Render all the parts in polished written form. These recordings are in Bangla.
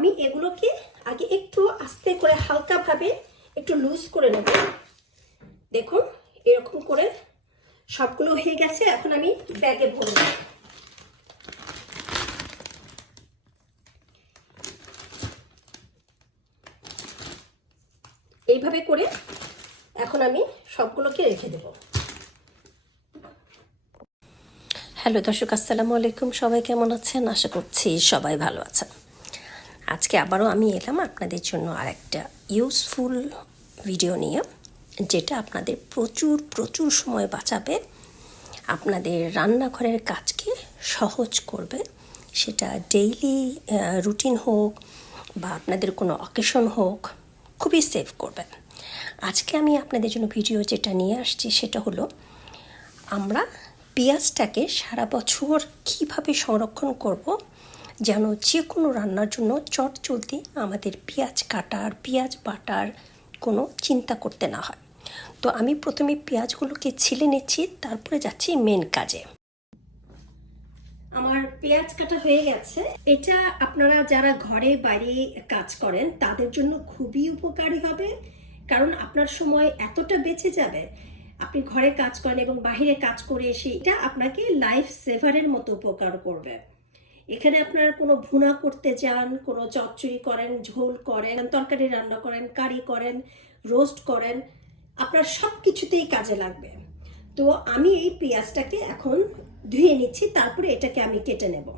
আমি এগুলোকে আগে একটু আস্তে করে হালকাভাবে একটু লুজ করে নেব। দেখুন এরকম করে সবগুলো হয়ে গেছে। এখন আমি ব্যাগে ভরব। এইভাবে করে এখন আমি সবগুলোকে রেখে দেব। হ্যালো দর্শক, আসসালামু আলাইকুম। সবাই কেমন আছেন? আশা করছি সবাই ভালো আছেন। আজকে আবারও আমি এলাম আপনাদের জন্য আরেকটা ইউজফুল ভিডিও নিয়ে, যেটা আপনাদের প্রচুর সময় বাঁচাবে, আপনাদের রান্নাঘরের কাজকে সহজ করবে। সেটা ডেইলি রুটিন হোক বা আপনাদের কোনো অকেশন হোক, খুবই সেভ করবে। আজকে আমি আপনাদের জন্য ভিডিও যেটা নিয়ে আসছি সেটা হলো আমরা পেঁয়াজটাকে সারা বছর কীভাবে সংরক্ষণ করব যেন যে কোনো রান্নার জন্য চটজলদি আমাদের পেঁয়াজ কাটার, পেঁয়াজ বাটার কোনো চিন্তা করতে না হয়। তো আমি প্রথমে পেঁয়াজগুলোকে ছিলে নিচ্ছি, তারপরে যাচ্ছি মেন কাজে। আমার পেঁয়াজ কাটা হয়ে গেছে। এটা আপনারা যারা ঘরে বাইরে কাজ করেন তাদের জন্য খুবই উপকারী হবে, কারণ আপনার সময় এতটা বেঁচে যাবে। আপনি ঘরে কাজ করেন এবং বাইরে কাজ করে এসে এটা আপনাকে লাইফ সেভারের মতো উপকার করবে। এখানে আপনারা কোনো ভুনা করতে যান, কোনো চচ্চড়ি করেন, ঝোল করেন, তরকারি রান্না করেন, কারি করেন, রোস্ট করেন, আপনার সব কিছুতেই কাজে লাগবে। তো আমি এই পেঁয়াজটাকে এখন ধুয়ে নিচ্ছি, তারপরে এটাকে আমি কেটে নেব।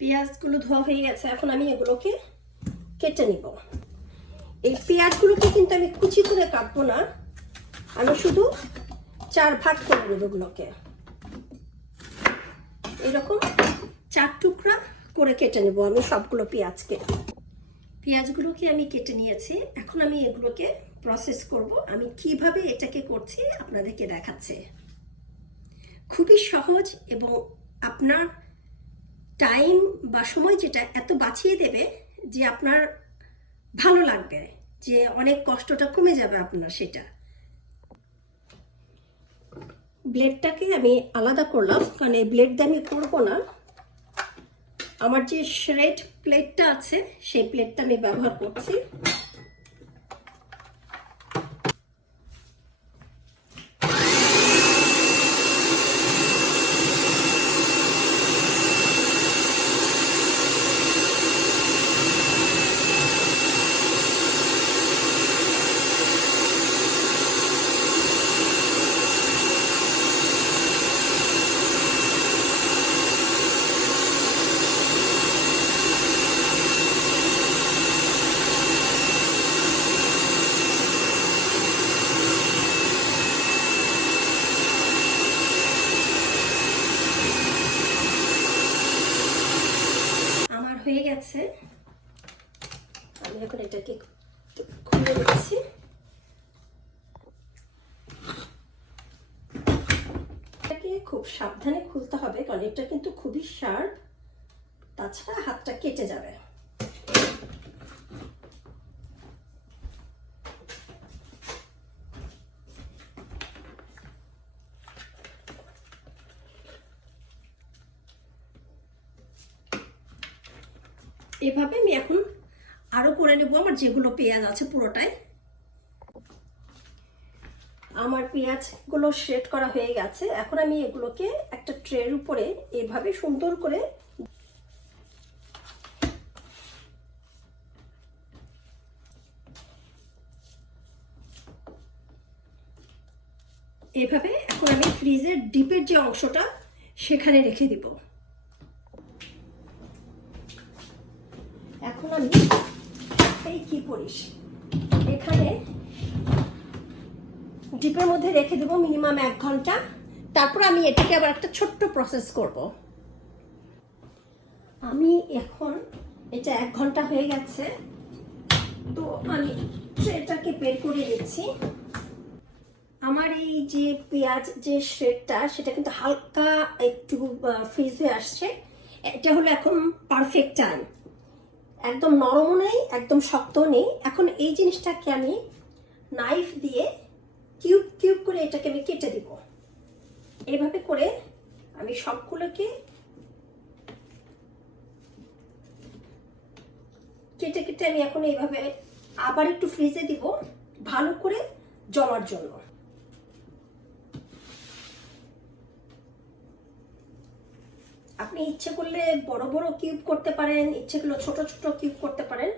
পেঁয়াজগুলো ধোয়া হয়ে গেছে, এখন আমি এগুলোকে কেটে নিব। এই পেঁয়াজগুলোকে কিন্তু আমি কুচি করে কাটবো না, আমি শুধু 4 ভাগ করে নেব। এগুলোকে এরকম 4 টুকরা করে কেটে নেব আমি সবগুলো পেঁয়াজগুলোকে আমি কেটে নিয়েছি। এখন আমি এগুলোকে প্রসেস করব। আমি কিভাবে এটাকে করছি আপনাদেরকে দেখাচ্ছি। খুবই সহজ এবং আপনার টাইম বা সময় যেটা এত বাঁচিয়ে দেবে যে আপনার ভালো লাগবে, যে অনেক কষ্টটা কমে যাবে আপনার। সেটা ব্লেডটাকে আমি আলাদা করলাম, কারণ এই ব্লেড দিয়ে আমি করবো না। আমার যে শ্রেড প্লেটটা আছে সেই প্লেটটা আমি ব্যবহার করছি। হয়ে গেছে, আমি এখন এটাকে খুলে দিচ্ছি। এটাকে খুব সাবধানে খুলতে হবে, কারণ এটা কিন্তু খুবই শার্প, তাছাড়া হাতটা কেটে যাবে। এভাবে আমি এখন আরো করে নেব আমার যেগুলো পেঁয়াজ আছে পুরোটাই। আমার পেঁয়াজগুলো শ্রেড করা হয়ে গেছে। এখন আমি এগুলোকে একটা ট্রের উপরে এভাবে সুন্দর করে এভাবে এখন আমি ফ্রিজের ডিপের যে অংশটা সেখানে রেখে দিব। এখন আমি এই কি করিস এখানে ডিপের মধ্যে রেখে দেবো মিনিমাম 1 ঘন্টা। তারপর আমি এটাকে আবার একটা ছোট্ট প্রসেস করব। আমি এখন এটা 1 ঘন্টা হয়ে গেছে, তো আমি এটাকে বের করে নিচ্ছি। আমার এই যে পেঁয়াজ যে শ্রেডটা সেটা কিন্তু হালকা একটু ফ্রিজ হয়ে আসছে। এটা হলো এখন পারফেক্ট টাইম, একদম নরমও নেই একদম শক্তও নেই। এখন এই জিনিসটাকে আমি নাইফ দিয়ে কিউব কিউব করে এটাকে আমি কেটে দিব। এইভাবে করে আমি সবগুলোকে কেটে কেটে আমি এখন এইভাবে আবার একটু ফ্রিজে দিব ভালো করে জমার জন্য। আপনি ইচ্ছে করলে বড় বড় কিউব করতে পারেন, ইচ্ছে করলে ছোট ছোট কিউব করতে পারেন।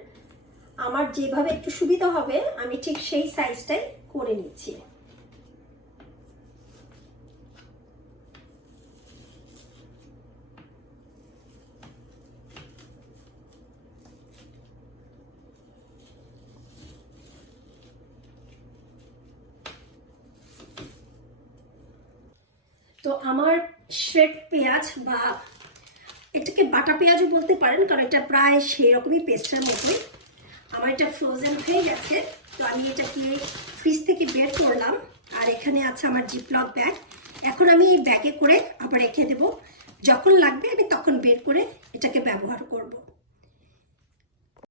আমার যেভাবে একটু সুবিধা হবে আমি ঠিক সেই সাইজটাই করে নিচ্ছি। তো আমার শ্রেড পেঁয়াজ বা এটাকে বাটা পেঁয়াজও বলতে পারেন, কারণ এটা প্রায় সেই রকমই পেস্টের মতোই। আমার এটা ফ্রোজেন হয়ে গেছে, তো আমি এটাকে ফ্রিজ থেকে বের করলাম। আর এখানে আছে আমার জিপলক ব্যাগ। এখন আমি এই ব্যাগে করে আবার রেখে দেব, যখন লাগবে আমি তখন বের করে এটাকে ব্যবহার করব।